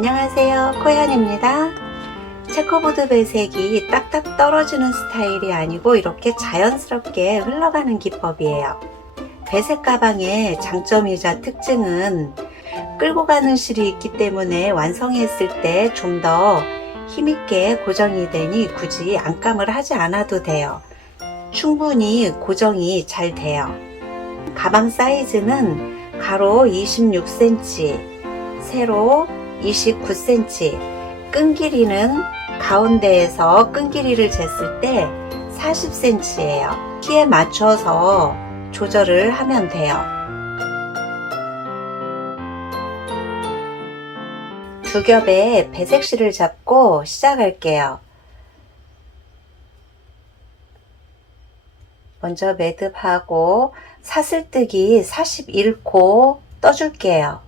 안녕하세요, 코얀입니다. 체커보드 배색이 딱딱 떨어지는 스타일이 아니고 이렇게 자연스럽게 흘러가는 기법이에요. 배색 가방의 장점이자 특징은 끌고 가는 실이 있기 때문에 완성했을 때 좀 더 힘있게 고정이 되니 굳이 안감을 하지 않아도 돼요. 충분히 고정이 잘 돼요. 가방 사이즈는 가로 26cm, 세로 29cm, 끈 길이는 가운데에서 끈 길이를 쟀을 때 40cm예요. 키에 맞춰서 조절을 하면 돼요. 두 겹의 배색실을 잡고 시작할게요. 먼저 매듭하고 사슬뜨기 41코 떠줄게요.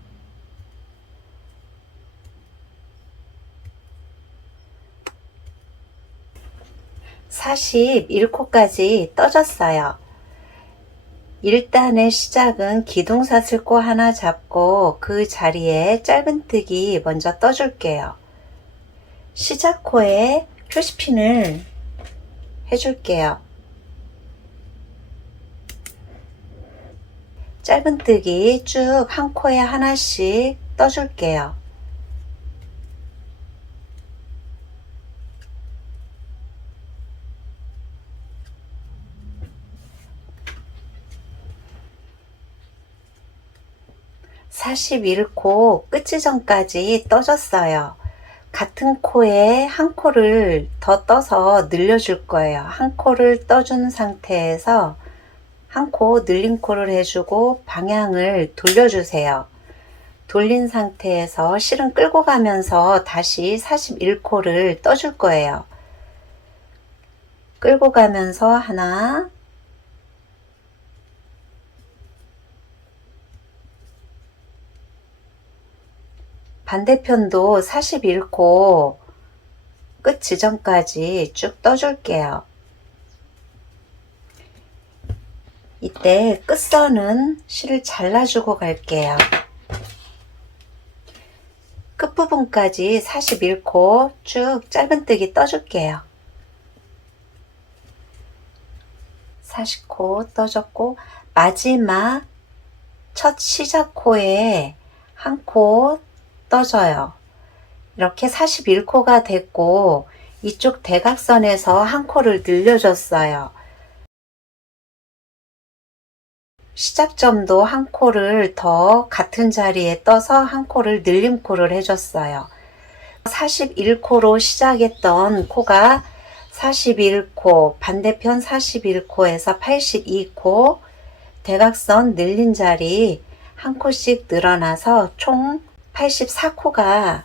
41코까지 떠졌어요. 1단의 시작은 기둥사슬코 하나 잡고 그 자리에 짧은뜨기 먼저 떠줄게요. 시작코에 표시핀을 해줄게요. 짧은뜨기 쭉 한 코에 하나씩 떠줄게요. (41코) 끝 지점까지 떠줬어요. 같은 코에 한 코를 더 떠서 늘려줄 거예요. 한 코를 떠준 상태에서 한 코 늘림 코를 해주고 방향을 돌려주세요. 돌린 상태에서 실은 끌고 가면서 다시 41코를 떠줄 거예요. 끌고 가면서 하나, 반대편도 41코 끝 지점까지 쭉 떠줄게요. 이때 끝선은 실을 잘라주고 갈게요. 끝부분까지 41코 쭉 짧은뜨기 떠줄게요. 40코 떠줬고 마지막 첫 시작코에 한 코 떠줘요. 이렇게 41코가 됐고 이쪽 대각선에서 한 코를 늘려줬어요. 시작점도 한 코를 더 같은 자리에 떠서 한 코를 늘림코를 해줬어요. 41코로 시작했던 코가 41코, 반대편 41코에서 82코, 대각선 늘린 자리 한 코씩 늘어나서 총 84코가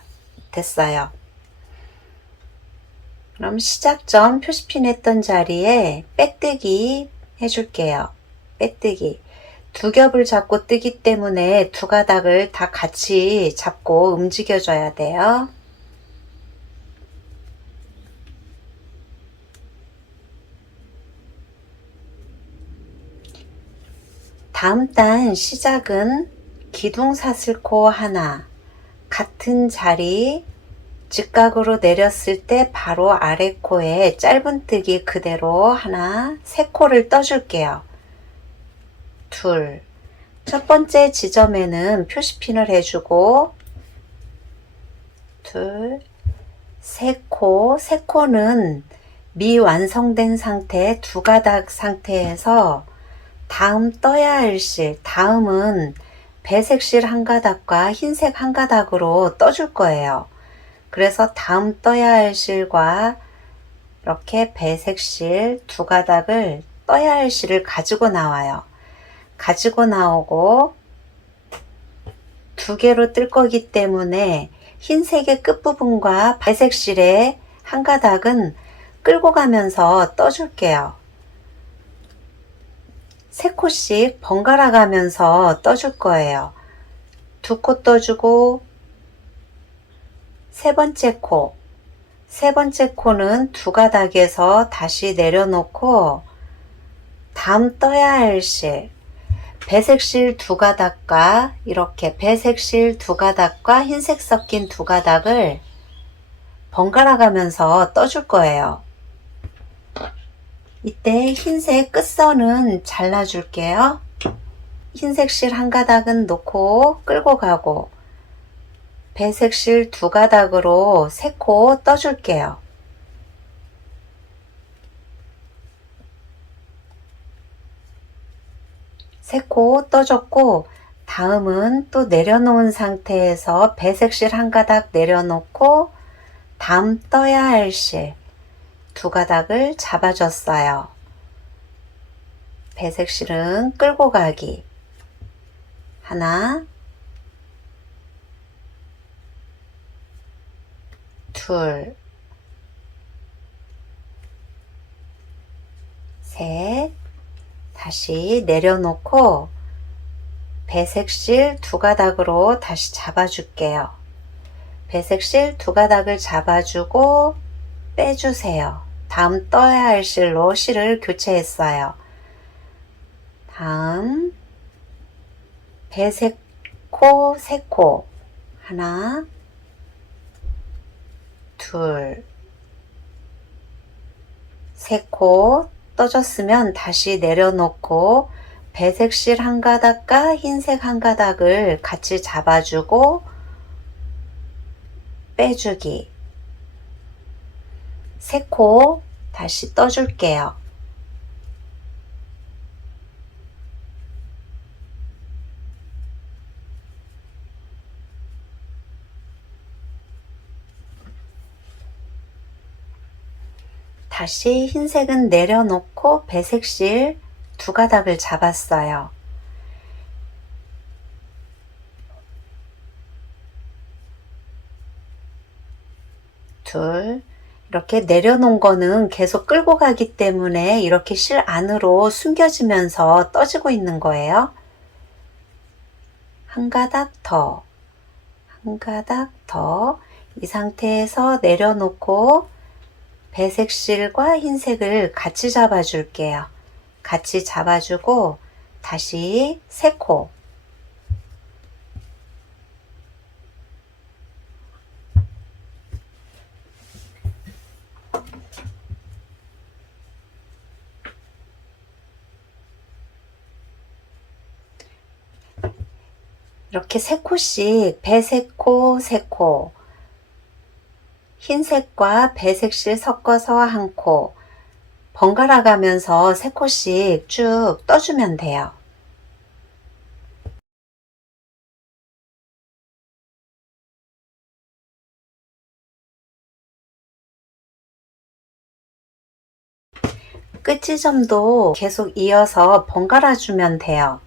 됐어요. 그럼 시작점 표시핀 했던 자리에 빼뜨기 해줄게요. 빼뜨기. 두 겹을 잡고 뜨기 때문에 두 가닥을 다 같이 잡고 움직여줘야 돼요. 다음 단 시작은 기둥사슬코 하나, 같은 자리 직각으로 내렸을 때 바로 아래 코에 짧은뜨기 그대로 하나, 세 코를 떠줄게요. 둘, 첫 번째 지점에는 표시핀을 해주고 둘, 세 코, 세 코는 미완성된 상태 두 가닥 상태에서 다음 떠야 할 실, 다음은 배색실 한 가닥과 흰색 한 가닥으로 떠줄 거예요. 그래서 다음 떠야 할 실과 이렇게 배색실 두 가닥을 떠야 할 실을 가지고 나와요. 가지고 나오고 두 개로 뜰 거기 때문에 흰색의 끝부분과 배색실의 한 가닥은 끌고 가면서 떠줄게요. 세 코씩 번갈아 가면서 떠줄 거예요. 두 코 떠주고 세 번째 코는 두 가닥에서 다시 내려놓고 다음 떠야 할 실, 배색실 두 가닥과 이렇게 배색실 두 가닥과 흰색 섞인 두 가닥을 번갈아 가면서 떠줄 거예요. 이때 흰색 끝선은 잘라 줄게요. 흰색 실 한 가닥은 놓고 끌고 가고 배색 실 두 가닥으로 3코 떠줄게요. 세 코 떠줬고 다음은 또 내려놓은 상태에서 배색 실 한 가닥 내려놓고 다음 떠야 할 실 두 가닥을 잡아줬어요. 배색 실은 끌고 가기 하나, 둘, 셋, 다시 내려놓고 배색실 두 가닥으로 다시 잡아줄게요. 배색실 두 가닥을 잡아주고 빼주세요. 다음 떠야 할 실로 실을 교체했어요. 다음 배색 코 3코 하나, 둘, 3코 떠줬으면 다시 내려놓고 배색 실 한 가닥과 흰색 한 가닥을 같이 잡아주고 빼주기 3코 다시 떠줄게요. 다시 흰색은 내려놓고 배색실 두 가닥을 잡았어요. 둘, 이렇게 내려놓은 거는 계속 끌고 가기 때문에 이렇게 실 안으로 숨겨지면서 떠지고 있는 거예요. 한 가닥 더, 한 가닥 더. 이 상태에서 내려놓고 배색실과 흰색을 같이 잡아줄게요. 같이 잡아주고 다시 3코 이렇게 3코씩 배색코 3코 흰색과 배색실 섞어서 1코 번갈아 가면서 3코씩 쭉 떠주면 돼요. 끝 지점도 계속 이어서 번갈아 주면 돼요.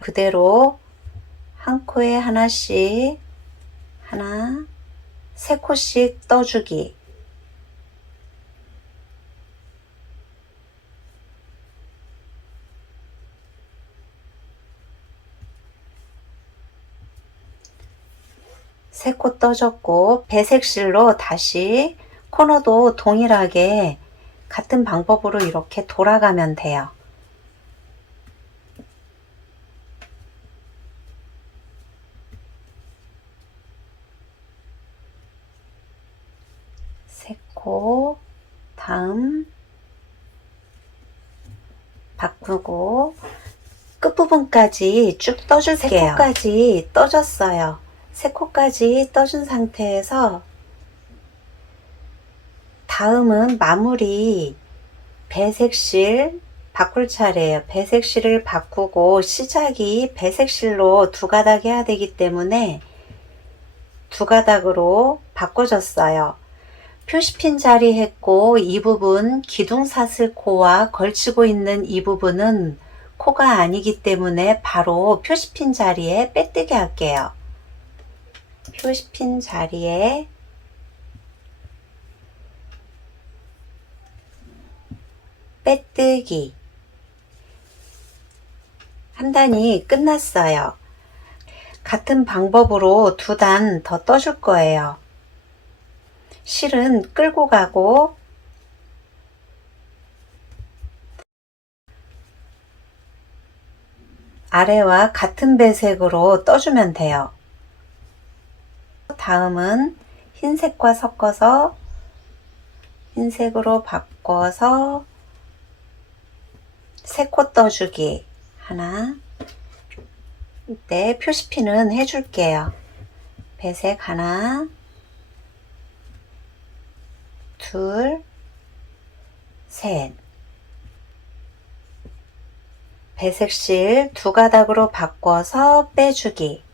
그대로 한 코에 하나씩 하나 3코씩 떠주기 세 코 떠줬고 배색실로 다시 코너도 동일하게 같은 방법으로 이렇게 돌아가면 돼요. 세 코 다음 바꾸고 끝부분까지 쭉 떠줄게요. 3코까지 떠줬어요. 3코까지 떠준 상태에서 다음은 마무리 배색실 바꿀 차례예요. 배색실을 바꾸고 시작이 배색실로 두 가닥 해야 되기 때문에 두 가닥으로 바꿔줬어요. 표시핀 자리 했고 이 부분 기둥사슬코와 걸치고 있는 이 부분은 코가 아니기 때문에 바로 표시핀 자리에 빼뜨기 할게요. 표시핀 자리에 빼뜨기 한 단이 끝났어요. 같은 방법으로 두 단 더 떠줄 거예요. 실은 끌고 가고 아래와 같은 배색으로 떠주면 돼요. 다음은 흰색과 섞어서 흰색으로 바꿔서 3코 떠주기 하나. 이때 표시핀은 해줄게요. 배색 하나, 둘, 셋. 배색실 2가닥으로 바꿔서 빼주기.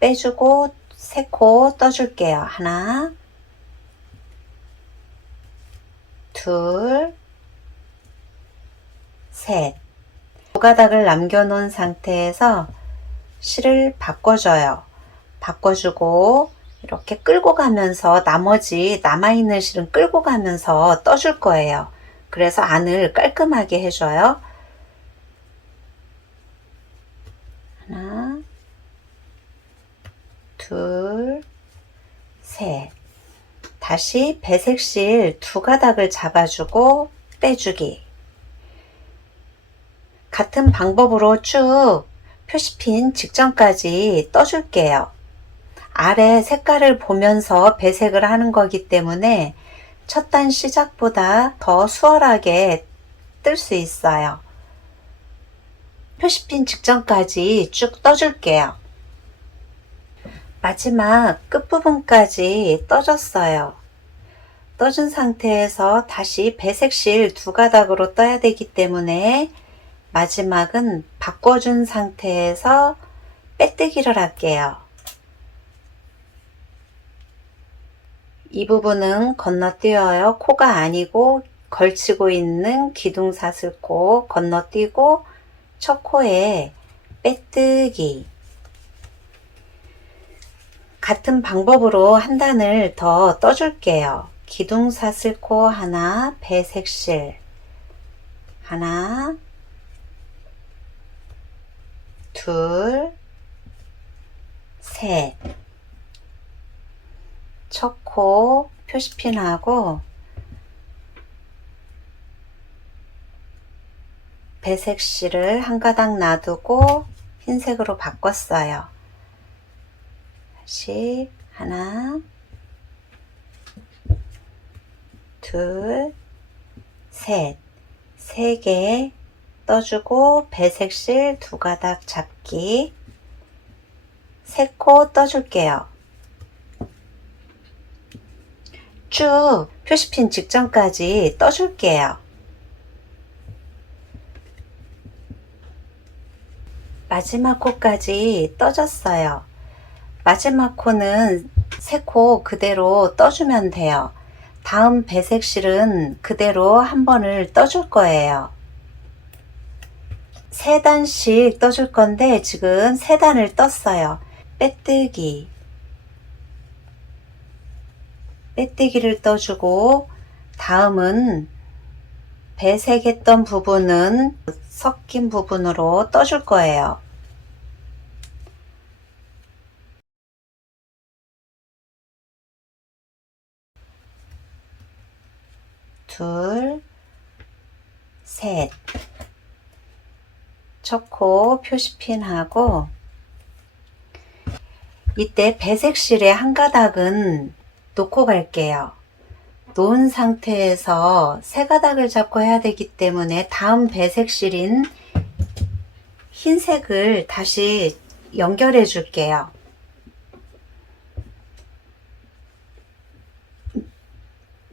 빼주고 3코 떠줄게요. 하나, 둘, 셋. 2가닥을 남겨놓은 상태에서 실을 바꿔줘요. 바꿔주고 이렇게 끌고 가면서 나머지 남아있는 실은 끌고 가면서 떠줄 거예요. 그래서 안을 깔끔하게 해줘요. 하나, 둘, 셋. 다시 배색실 2가닥을 잡아주고 빼주기. 같은 방법으로 쭉 표시핀 직전까지 떠줄게요. 아래 색깔을 보면서 배색을 하는 거기 때문에 첫 단 시작보다 더 수월하게 뜰 수 있어요. 표시핀 직전까지 쭉 떠줄게요. 마지막 끝부분까지 떠줬어요. 떠준 상태에서 다시 배색실 2가닥으로 떠야 되기 때문에 마지막은 바꿔준 상태에서 빼뜨기를 할게요. 이 부분은 건너뛰어요. 코가 아니고 걸치고 있는 기둥사슬코 건너뛰고 첫 코에 빼뜨기. 같은 방법으로 한 단을 더 떠줄게요. 기둥사슬코 하나, 배색실 하나, 둘, 셋. 첫 코 표시핀하고 배색실을 1가닥 놔두고 흰색으로 바꿨어요. 다시 하나, 둘, 셋. 3개 떠주고 배색실 2가닥 잡기. 3코 떠줄게요. 쭉 표시핀 직전까지 떠줄게요. 마지막 코까지 떠줬어요. 마지막 코는 3코 그대로 떠주면 돼요. 다음 배색실은 그대로 한 번을 떠줄 거예요. 3단씩 떠줄 건데 지금 3단을 떴어요. 빼뜨기. 빼뜨기를 떠주고 다음은 배색했던 부분은 섞인 부분으로 떠줄 거예요. 둘, 셋. 첫 코 표시핀하고 이때 배색실에 1가닥은 놓고 갈게요. 놓은 상태에서 3가닥을 잡고 해야 되기 때문에 다음 배색실인 흰색을 다시 연결해 줄게요.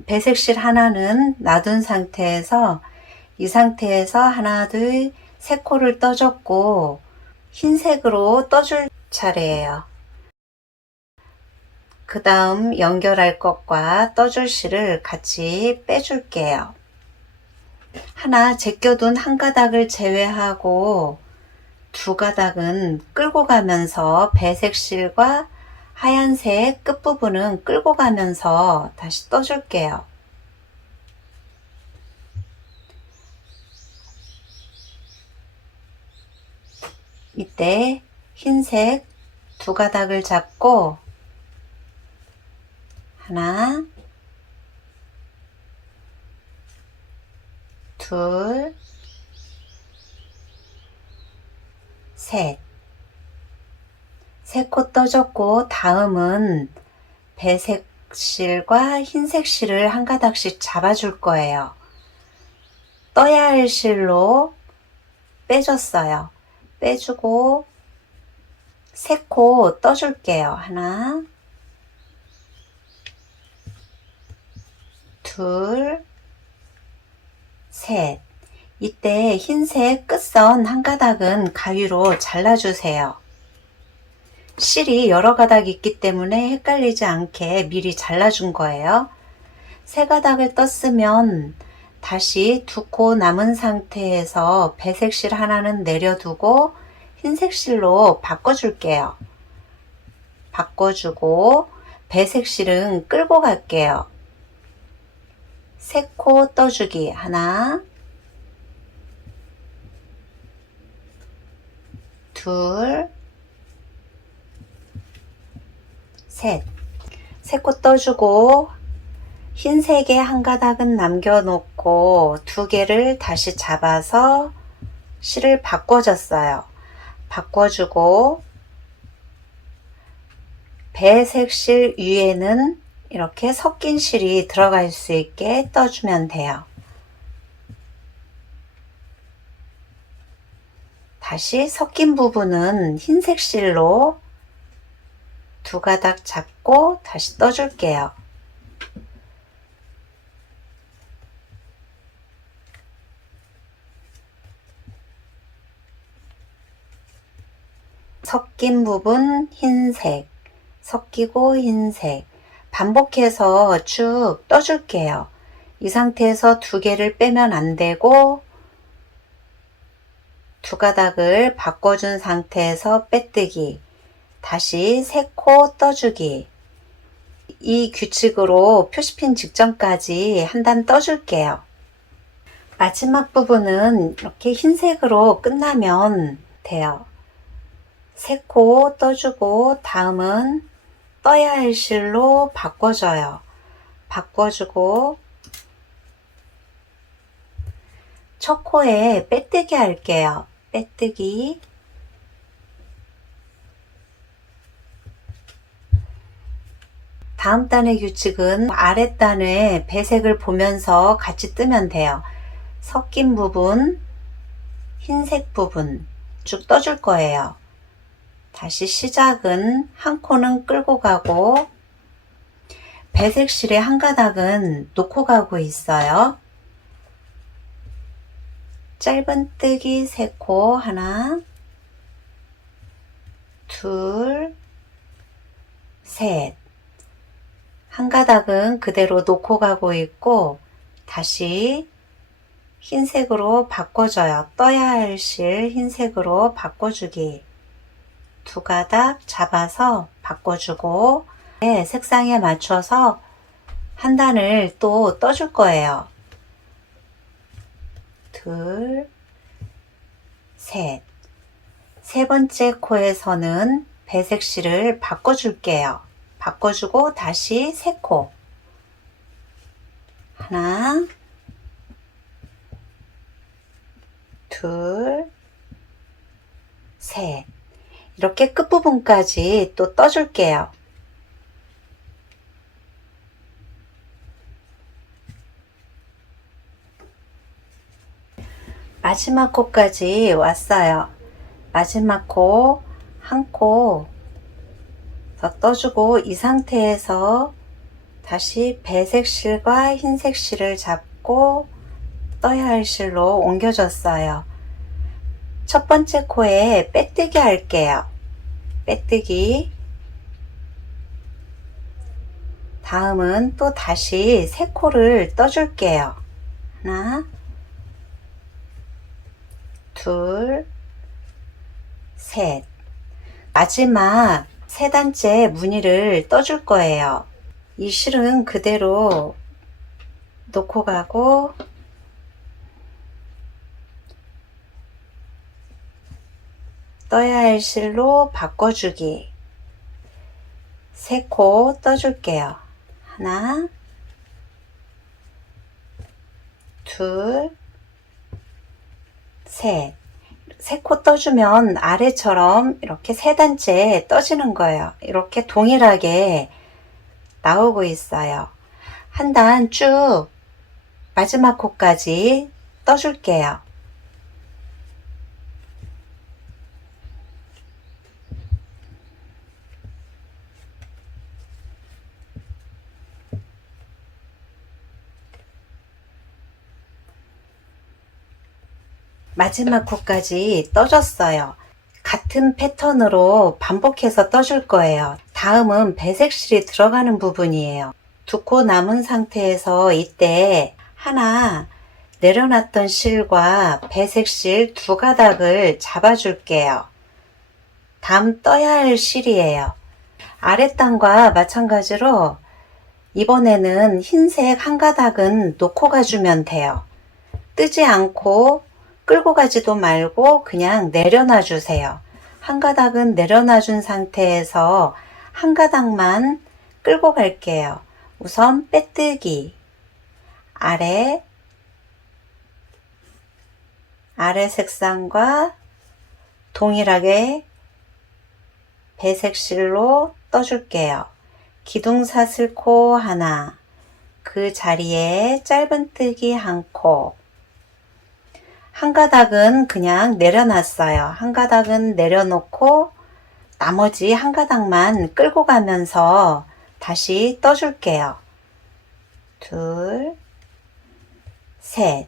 배색실 하나는 놔둔 상태에서 이 상태에서 하나, 둘, 3코를 떠줬고 흰색으로 떠줄 차례예요. 그 다음 연결할 것과 떠줄 실을 같이 빼줄게요. 하나 제껴둔 1가닥을 제외하고 2가닥은 끌고 가면서 배색실과 하얀색 끝부분은 끌고 가면서 다시 떠줄게요. 이때 흰색 2가닥을 잡고 하나, 둘, 셋. 세 코 떠줬고 다음은 배색 실과 흰색 실을 한 가닥씩 잡아줄 거예요. 떠야 할 실로 빼줬어요. 빼주고 세 코 떠줄게요. 하나, 둘, 셋. 이때 흰색 끝선 한 가닥은 가위로 잘라주세요. 실이 여러 가닥 있기 때문에 헷갈리지 않게 미리 잘라준 거예요. 세 가닥을 떴으면 다시 두 코 남은 상태에서 배색 실 하나는 내려두고 흰색 실로 바꿔줄게요. 바꿔주고 배색 실은 끌고 갈게요. 세 코 떠주기. 하나, 둘, 셋. 세 코 떠주고 흰색의 한 가닥은 남겨놓고 두 개를 다시 잡아서 실을 바꿔줬어요. 바꿔주고 배색 실 위에는 이렇게 섞인 실이 들어갈 수 있게 떠주면 돼요. 다시 섞인 부분은 흰색 실로 두 가닥 잡고 다시 떠줄게요. 섞인 부분 흰색, 섞이고 흰색 반복해서 쭉 떠줄게요. 이 상태에서 두 개를 빼면 안 되고 두 가닥을 바꿔준 상태에서 빼뜨기, 다시 세 코 떠주기. 이 규칙으로 표시핀 직전까지 한 단 떠줄게요. 마지막 부분은 이렇게 흰색으로 끝나면 돼요. 세 코 떠주고 다음은 떠야 할 실로 바꿔줘요. 바꿔주고 첫 코에 빼뜨기 할게요. 빼뜨기. 다음 단의 규칙은 아랫단의 배색을 보면서 같이 뜨면 돼요. 섞인 부분, 흰색 부분 쭉 떠줄 거예요. 다시 시작은 한 코는 끌고 가고 배색 실의 한 가닥은 놓고 가고 있어요. 짧은 뜨기 세 코. 하나, 둘, 셋. 한 가닥은 그대로 놓고 가고 있고 다시 흰색으로 바꿔줘요. 떠야 할 실 흰색으로 바꿔주기. 두 가닥 잡아서 바꿔주고 색상에 맞춰서 한 단을 또 떠줄 거예요. 둘, 셋. 세 번째 코에서는 배색 실을 바꿔줄게요. 바꿔주고 다시 세 코. 하나, 둘, 셋. 이렇게 끝부분까지 또 떠줄게요. 마지막 코까지 왔어요. 마지막 코 한 코 더 떠주고 이 상태에서 다시 배색 실과 흰색 실을 잡고 떠야 할 실로 옮겨줬어요. 첫 번째 코에 빼뜨기 할게요. 빼뜨기. 다음은 또 다시 세 코를 떠줄게요. 하나, 둘, 셋. 마지막 세 단째 무늬를 떠줄 거예요. 이 실은 그대로 놓고 가고 떠야 할 실로 바꿔주기. 세 코 떠줄게요. 하나, 둘, 셋. 세 코 떠주면 아래처럼 이렇게 세 단째 떠지는 거예요. 이렇게 동일하게 나오고 있어요. 한 단 쭉 마지막 코까지 떠줄게요. 마지막 코까지 떠줬어요. 같은 패턴으로 반복해서 떠줄 거예요. 다음은 배색실이 들어가는 부분이에요. 두 코 남은 상태에서 이때 하나 내려놨던 실과 배색실 두 가닥을 잡아줄게요. 다음 떠야 할 실이에요. 아랫단과 마찬가지로 이번에는 흰색 한 가닥은 놓고 가주면 돼요. 뜨지 않고 끌고 가지도 말고 그냥 내려놔 주세요. 한 가닥은 내려놔 준 상태에서 한 가닥만 끌고 갈게요. 우선 빼뜨기, 아래 색상과 동일하게 배색실로 떠줄게요. 기둥사슬코 하나, 그 자리에 짧은뜨기 한 코, 한 가닥은 그냥 내려놨어요. 한 가닥은 내려놓고 나머지 한 가닥만 끌고 가면서 다시 떠줄게요. 둘, 셋.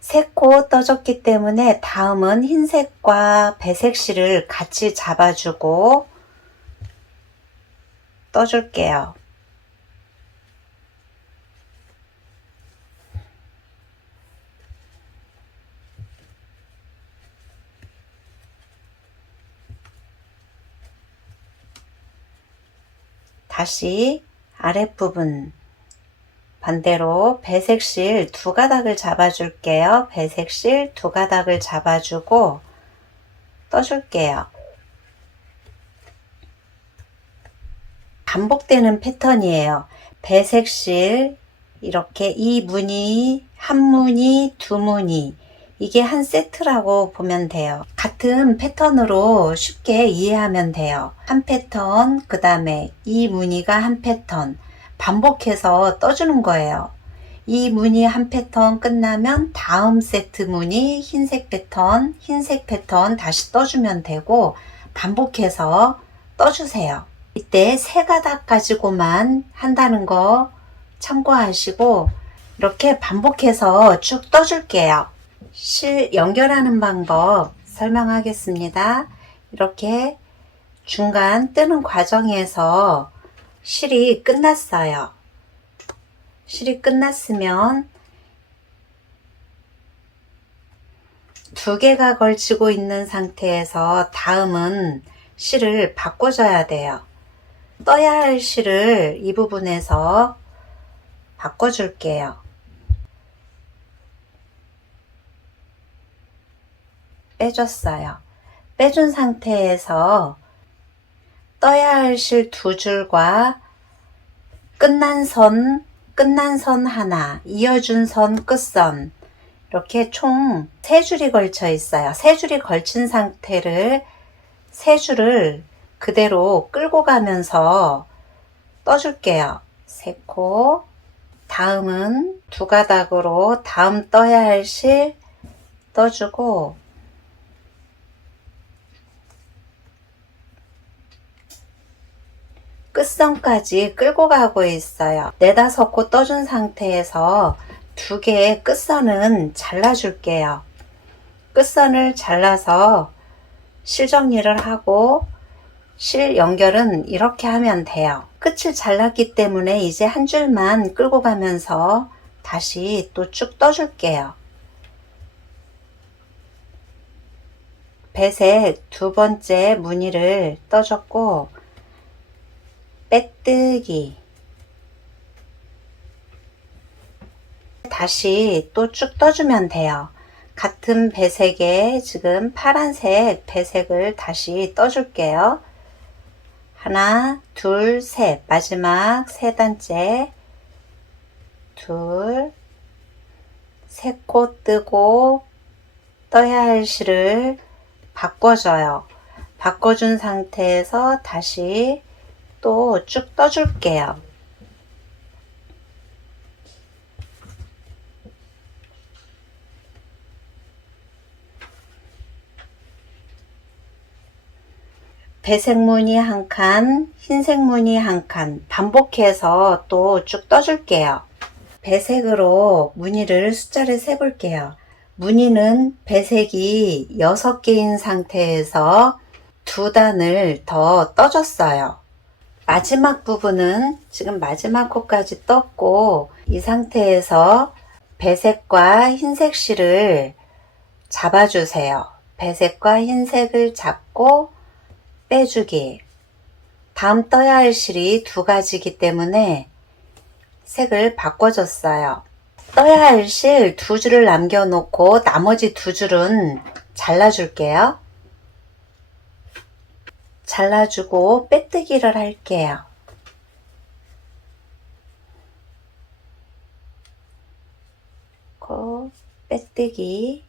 세 코 떠줬기 때문에 다음은 흰색과 배색실을 같이 잡아주고 떠줄게요. 다시 아랫부분 반대로 배색실 두 가닥을 잡아줄게요. 배색실 두 가닥을 잡아주고 떠줄게요. 반복되는 패턴이에요. 배색실 이렇게 이 무늬, 한 무늬, 두 무늬 이게 한 세트라고 보면 돼요. 같은 패턴으로 쉽게 이해하면 돼요. 한 패턴, 그 다음에 이 무늬가 한 패턴 반복해서 떠주는 거예요. 이 무늬 한 패턴 끝나면 다음 세트 무늬 흰색 패턴 다시 떠주면 되고 반복해서 떠주세요. 이때 세 가닥 가지고만 한다는 거 참고하시고 이렇게 반복해서 쭉 떠줄게요. 실 연결하는 방법 설명하겠습니다. 이렇게 중간 뜨는 과정에서 실이 끝났어요. 실이 끝났으면 두 개가 걸치고 있는 상태에서 다음은 실을 바꿔줘야 돼요. 떠야 할 실을 이 부분에서 바꿔줄게요. 빼줬어요. 빼준 상태에서 떠야 할 실 두 줄과 끝난 선 하나, 이어준 선 끝선 이렇게 총 세 줄이 걸쳐 있어요. 세 줄이 걸친 상태를 세 줄을 그대로 끌고 가면서 떠줄게요. 세 코. 다음은 두 가닥으로 다음 떠야 할 실 떠주고 끝선까지 끌고 가고 있어요. 네다섯 코 떠준 상태에서 두 개의 끝선은 잘라줄게요. 끝선을 잘라서 실 정리를 하고 실 연결은 이렇게 하면 돼요. 끝을 잘랐기 때문에 이제 한 줄만 끌고 가면서 다시 또 쭉 떠줄게요. 배색 두 번째 무늬를 떠줬고 빼뜨기 다시 또 쭉 떠주면 돼요. 같은 배색에 지금 파란색 배색을 다시 떠줄게요. 하나, 둘, 셋. 마지막 세 단째. 둘, 세 코 뜨고 떠야 할 실을 바꿔줘요. 바꿔준 상태에서 다시 또 쭉 떠줄게요. 배색 무늬 한 칸, 흰색 무늬 한 칸 반복해서 또 쭉 떠줄게요. 배색으로 무늬를 숫자를 세볼게요. 무늬는 배색이 6개인 상태에서 2단을 더 떠줬어요. 마지막 부분은 지금 마지막 코까지 떴고, 이 상태에서 배색과 흰색 실을 잡아주세요. 배색과 흰색을 잡고 빼주기. 다음 떠야 할 실이 2가지이기 때문에 색을 바꿔줬어요. 떠야 할 실 2줄을 남겨놓고 나머지 2줄은 잘라줄게요. 잘라주고 빼뜨기를 할게요. 빼뜨기,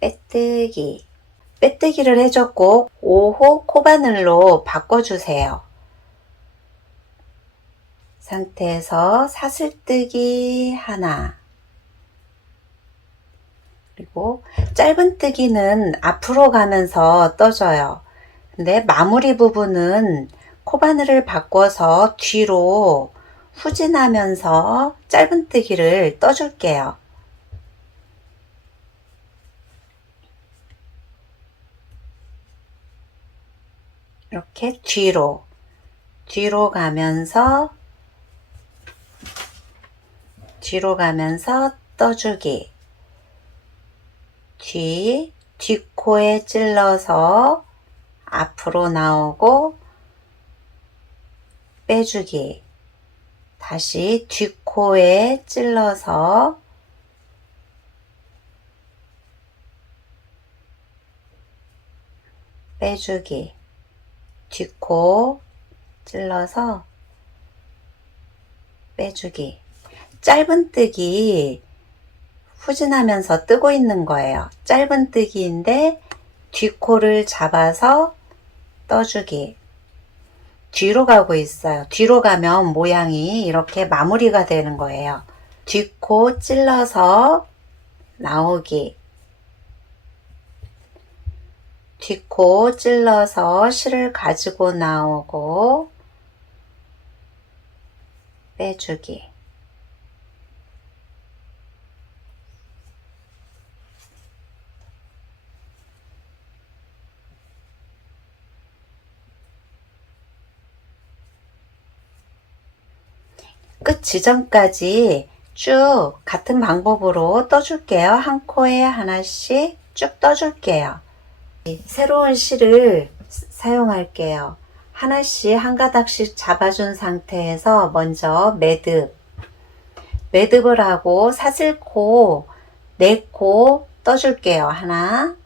빼뜨기. 빼뜨기를 해줬고 5호 코바늘로 바꿔주세요. 상태에서 사슬뜨기 하나, 그리고 짧은뜨기는 앞으로 가면서 떠줘요. 근데 마무리 부분은 코바늘을 바꿔서 뒤로 후진하면서 짧은뜨기를 떠줄게요. 이렇게 뒤로 가면서 떠주기. 뒷코에 찔러서 앞으로 나오고 빼주기. 다시 뒷코에 찔러서 빼주기. 뒷코 찔러서 빼주기. 짧은뜨기 후진하면서 뜨고 있는 거예요. 짧은뜨기인데 뒷코를 잡아서 떠주기. 뒤로 가고 있어요. 뒤로 가면 모양이 이렇게 마무리가 되는 거예요. 뒷코 찔러서 나오기. 뒷코 찔러서 실을 가지고 나오고 빼주기. 끝 지점까지 쭉 같은 방법으로 떠줄게요. 한 코에 하나씩 쭉 떠줄게요. 새로운 실을 사용할게요. 하나씩 한 가닥씩 잡아준 상태에서 먼저 매듭을 하고 사슬코 4코 떠줄게요. 하나,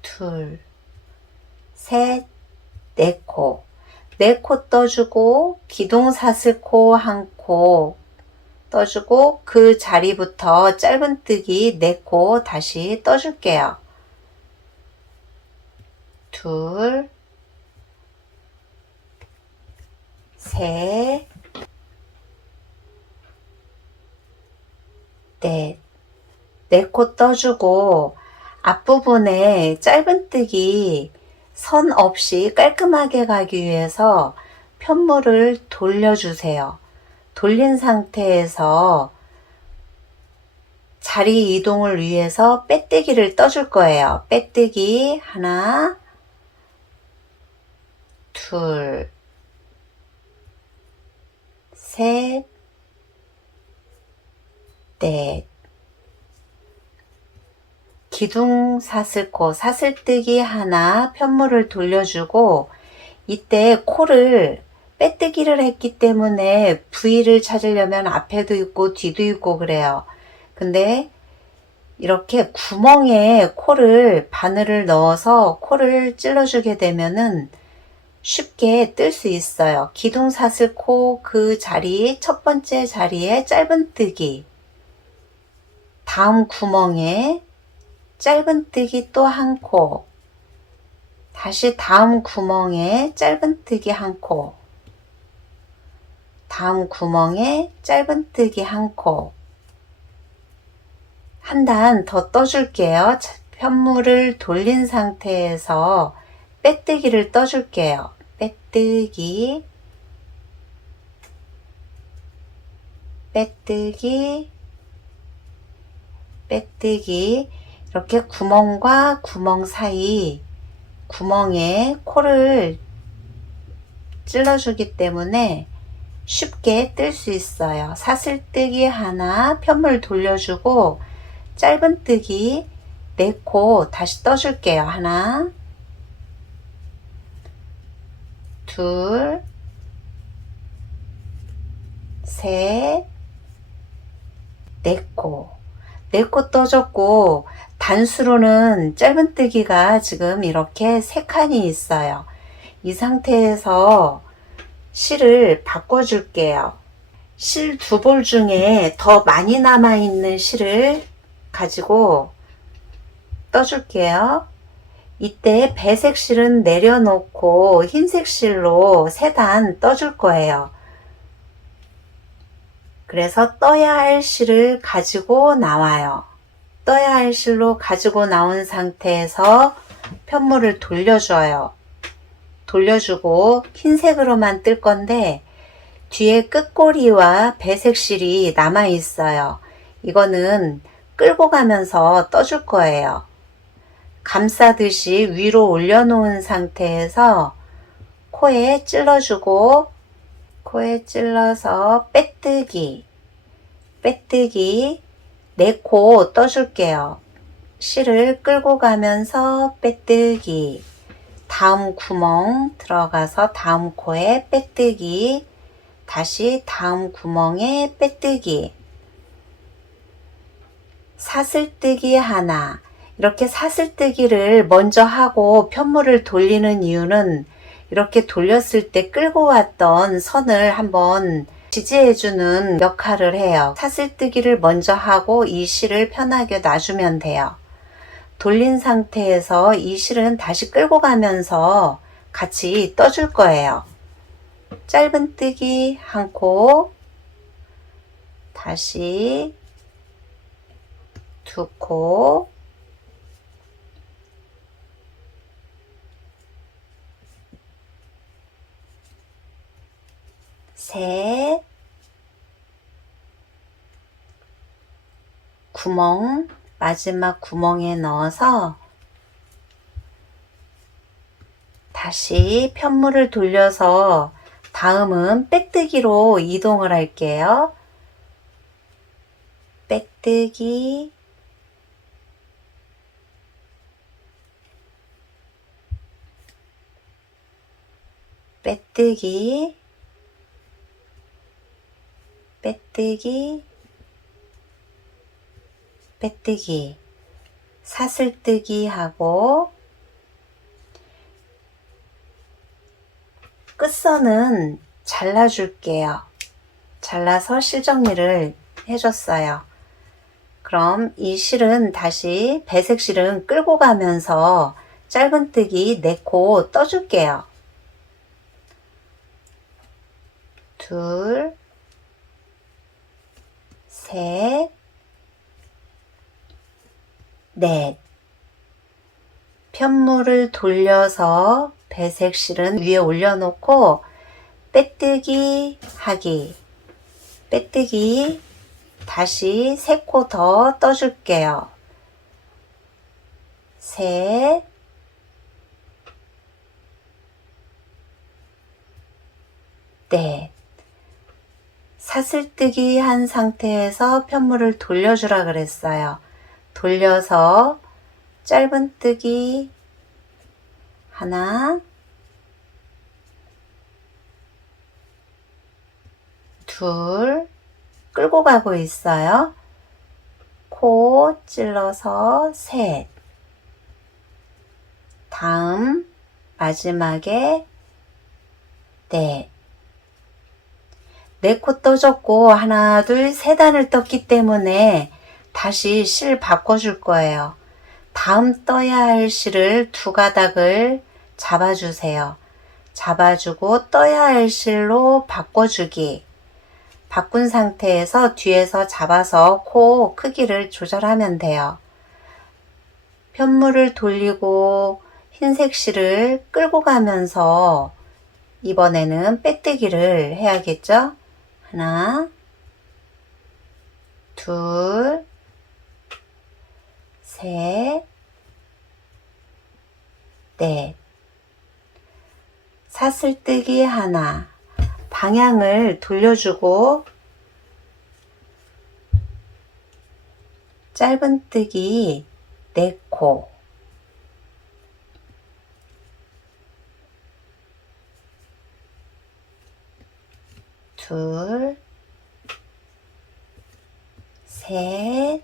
둘, 셋, 4코. 4코 떠주고 기둥사슬코 1코 떠주고 그 자리부터 짧은뜨기 4코 다시 떠줄게요. 둘, 셋, 넷. 4코 떠주고 앞부분에 짧은뜨기 선 없이 깔끔하게 가기 위해서 편물을 돌려주세요. 돌린 상태에서 자리 이동을 위해서 빼뜨기를 떠줄 거예요. 빼뜨기 하나, 둘, 셋, 넷. 기둥 사슬코 사슬뜨기 하나 편물을 돌려주고, 이때 코를 빼뜨기를 했기 때문에 부위를 찾으려면 앞에도 있고 뒤도 있고 그래요. 근데 이렇게 구멍에 코를 바늘을 넣어서 코를 찔러주게 되면은 쉽게 뜰 수 있어요. 기둥 사슬코 그 자리 첫 번째 자리에 짧은뜨기, 다음 구멍에 짧은뜨기 또 한 코, 다시 다음 구멍에 짧은뜨기 한 코, 다음 구멍에 짧은뜨기 한 코, 한 단 더 떠줄게요. 편물을 돌린 상태에서 빼뜨기를 떠줄게요. 빼뜨기, 빼뜨기, 빼뜨기. 이렇게 구멍과 구멍 사이 구멍에 코를 찔러주기 때문에 쉽게 뜰 수 있어요. 사슬뜨기 하나, 편물 돌려주고 짧은뜨기 4코 다시 떠줄게요. 하나, 둘, 셋, 4코. 4코 떠줬고 단수로는 짧은뜨기가 지금 이렇게 3칸이 있어요. 이 상태에서 실을 바꿔줄게요. 실 2볼 중에 더 많이 남아있는 실을 가지고 떠줄게요. 이때 배색 실은 내려놓고 흰색 실로 3단 떠줄 거예요. 그래서 떠야 할 실을 가지고 나와요. 떠야 할 실로 가지고 나온 상태에서 편물을 돌려줘요. 돌려주고 흰색으로만 뜰 건데 뒤에 끝꼬리와 배색 실이 남아 있어요. 이거는 끌고 가면서 떠줄 거예요. 감싸듯이 위로 올려놓은 상태에서 코에 찔러주고 코에 찔러서 빼뜨기, 빼뜨기 4코 떠줄게요. 실을 끌고 가면서 빼뜨기, 다음 구멍 들어가서 다음 코에 빼뜨기, 다시 다음 구멍에 빼뜨기, 사슬뜨기 하나. 이렇게 사슬뜨기를 먼저 하고 편물을 돌리는 이유는 이렇게 돌렸을 때 끌고 왔던 선을 한번 지지해주는 역할을 해요. 사슬뜨기를 먼저 하고 이 실을 편하게 놔주면 돼요. 돌린 상태에서 이 실은 다시 끌고 가면서 같이 떠줄 거예요. 짧은뜨기 한 코, 다시 2코, 셋, 구멍, 마지막 구멍에 넣어서 다시 편물을 돌려서 다음은 빼뜨기로 이동을 할게요. 빼뜨기, 빼뜨기, 빼뜨기, 빼뜨기, 사슬뜨기 하고 끝선은 잘라줄게요. 잘라서 실정리를 해줬어요. 그럼 이 실은 다시 배색 실은 끌고 가면서 짧은뜨기 4코 떠줄게요. 둘, 셋, 넷. 편물을 돌려서 배색 실은 위에 올려놓고 빼뜨기 하기, 빼뜨기 다시 3코 더 떠줄게요. 셋, 넷. 사슬뜨기 한 상태에서 편물을 돌려주라 그랬어요. 돌려서 짧은뜨기 하나, 둘, 끌고 가고 있어요. 코 찔러서 셋, 다음 마지막에 넷. 4코 떠줬고 하나, 둘, 3단을 떴기 때문에 다시 실 바꿔줄 거예요. 다음 떠야 할 실을 두 가닥을 잡아주세요. 잡아주고 떠야 할 실로 바꿔주기. 바꾼 상태에서 뒤에서 잡아서 코 크기를 조절하면 돼요. 편물을 돌리고 흰색 실을 끌고 가면서 이번에는 빼뜨기를 해야겠죠? 하나, 둘, 셋, 넷. 사슬뜨기 하나. 방향을 돌려주고 짧은뜨기 4코. 둘, 셋,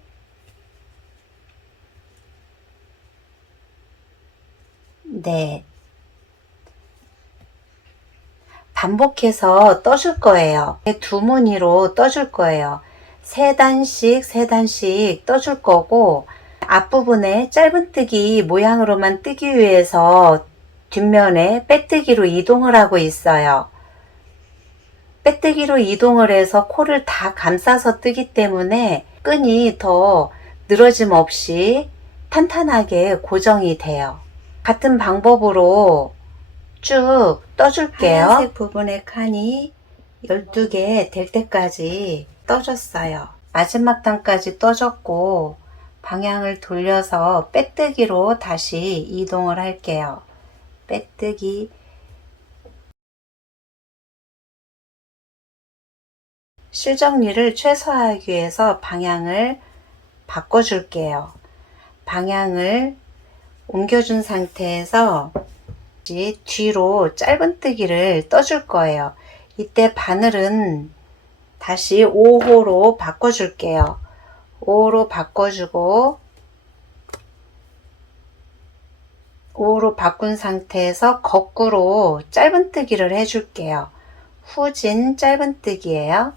넷. 반복해서 떠줄 거예요. 두 무늬로 떠줄 거예요. 3단씩 떠줄 거고, 앞부분에 짧은뜨기 모양으로만 뜨기 위해서 뒷면에 빼뜨기로 이동을 하고 있어요. 빼뜨기로 이동을 해서 코를 다 감싸서 뜨기 때문에 끈이 더 늘어짐 없이 탄탄하게 고정이 돼요. 같은 방법으로 쭉 떠줄게요. 하얀색 부분의 칸이 12개 될 때까지 떠줬어요. 마지막 단까지 떠줬고 방향을 돌려서 빼뜨기로 다시 이동을 할게요. 빼뜨기. 실 정리를 최소화하기 위해서 방향을 바꿔줄게요. 방향을 옮겨준 상태에서 뒤로 짧은뜨기를 떠줄 거예요. 이때 바늘은 다시 5호로 바꿔줄게요. 5호로 바꿔주고 5호로 바꾼 상태에서 거꾸로 짧은뜨기를 해줄게요. 후진 짧은뜨기예요.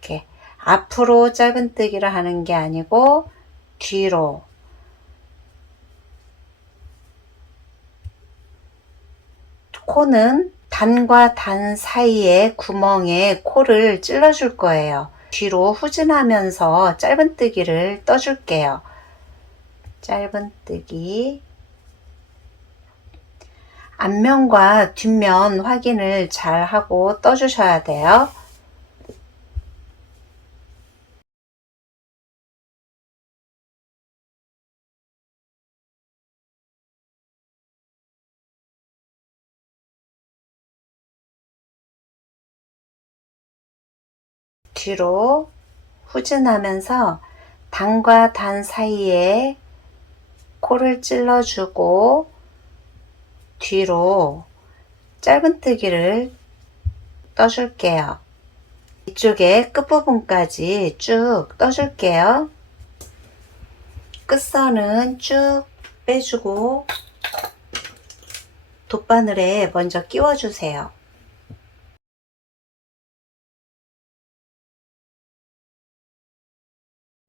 이렇게 앞으로 짧은뜨기를 하는 게 아니고 뒤로. 코는 단과 단 사이에 구멍에 코를 찔러줄 거예요. 뒤로 후진하면서 짧은뜨기를 떠줄게요. 짧은뜨기. 앞면과 뒷면 확인을 잘 하고 떠주셔야 돼요. 뒤로 후진하면서 단과 단 사이에 코를 찔러주고 뒤로 짧은뜨기를 떠줄게요. 이쪽에 끝부분까지 쭉 떠줄게요. 끝선은 쭉 빼주고 돗바늘에 먼저 끼워주세요.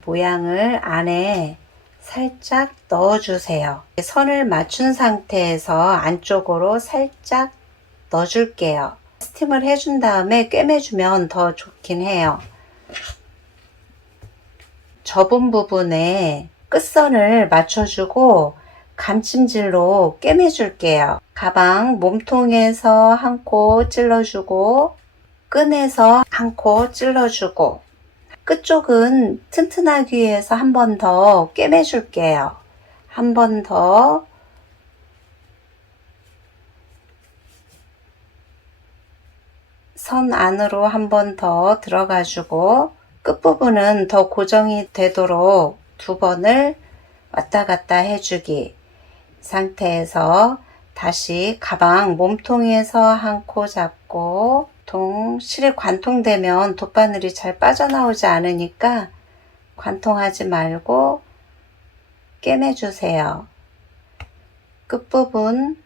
모양을 안에 살짝 넣어주세요. 선을 맞춘 상태에서 안쪽으로 살짝 넣어줄게요. 스팀을 해준 다음에 꿰매주면 더 좋긴 해요. 접은 부분에 끝선을 맞춰주고 감침질로 꿰매줄게요. 가방 몸통에서 한 코 찔러주고 끈에서 한 코 찔러주고 끝쪽은 튼튼하기 위해서 한 번 더 꿰매줄게요. 한 번 더. 선 안으로 한 번 더 들어가주고 끝부분은 더 고정이 되도록 2번을 왔다 갔다 해주기 상태에서 다시 가방 몸통에서 한 코 잡고 실에 관통되면 돗바늘이 잘 빠져나오지 않으니까 관통하지 말고 꿰매주세요. 끝부분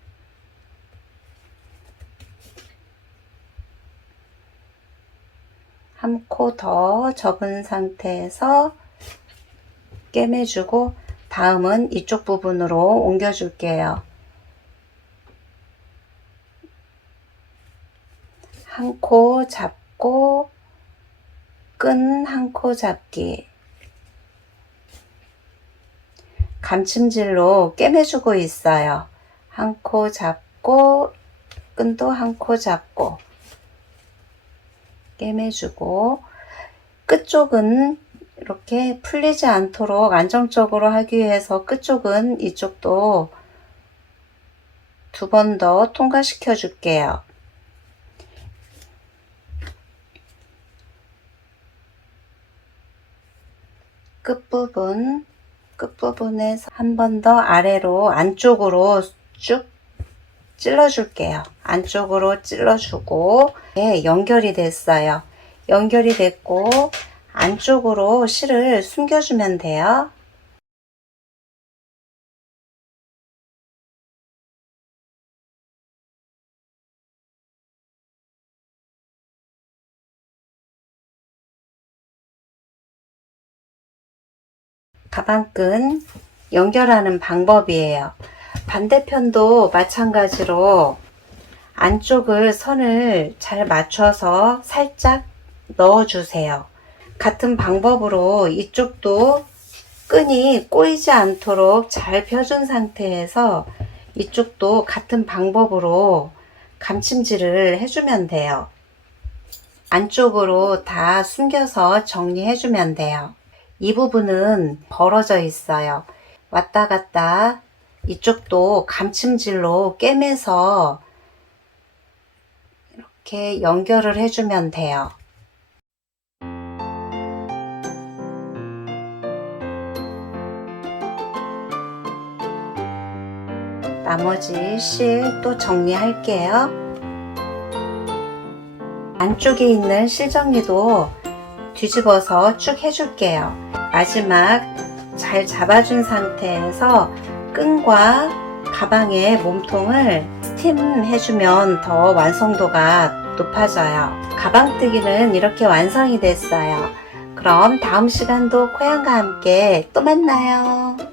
한 코 더 접은 상태에서 꿰매주고 다음은 이쪽 부분으로 옮겨줄게요. 한 코 잡고 끈 한 코 잡기. 감침질로 꿰매주고 있어요. 한 코 잡고 끈도 한 코 잡고 꿰매주고, 끝쪽은 이렇게 풀리지 않도록 안정적으로 하기 위해서 끝쪽은 이쪽도 두 번 더 통과시켜 줄게요. 끝부분에서 한 번 더 아래로 안쪽으로 쭉 찔러 줄게요. 안쪽으로 찔러 주고, 네, 연결이 됐어요. 연결이 됐고 안쪽으로 실을 숨겨주면 돼요. 가방끈 연결하는 방법이에요. 반대편도 마찬가지로 안쪽을 선을 잘 맞춰서 살짝 넣어주세요. 같은 방법으로 이쪽도 끈이 꼬이지 않도록 잘 펴준 상태에서 이쪽도 같은 방법으로 감침질을 해주면 돼요. 안쪽으로 다 숨겨서 정리해주면 돼요. 이 부분은 벌어져 있어요. 왔다 갔다 이쪽도 감침질로 꿰매서 이렇게 연결을 해주면 돼요. 나머지 실 또 정리할게요. 안쪽에 있는 실 정리도 뒤집어서 쭉 해줄게요. 마지막 잘 잡아준 상태에서 끈과 가방의 몸통을 스팀 해주면 더 완성도가 높아져요. 가방뜨기는 이렇게 완성이 됐어요. 그럼 다음 시간도 코양과 함께 또 만나요.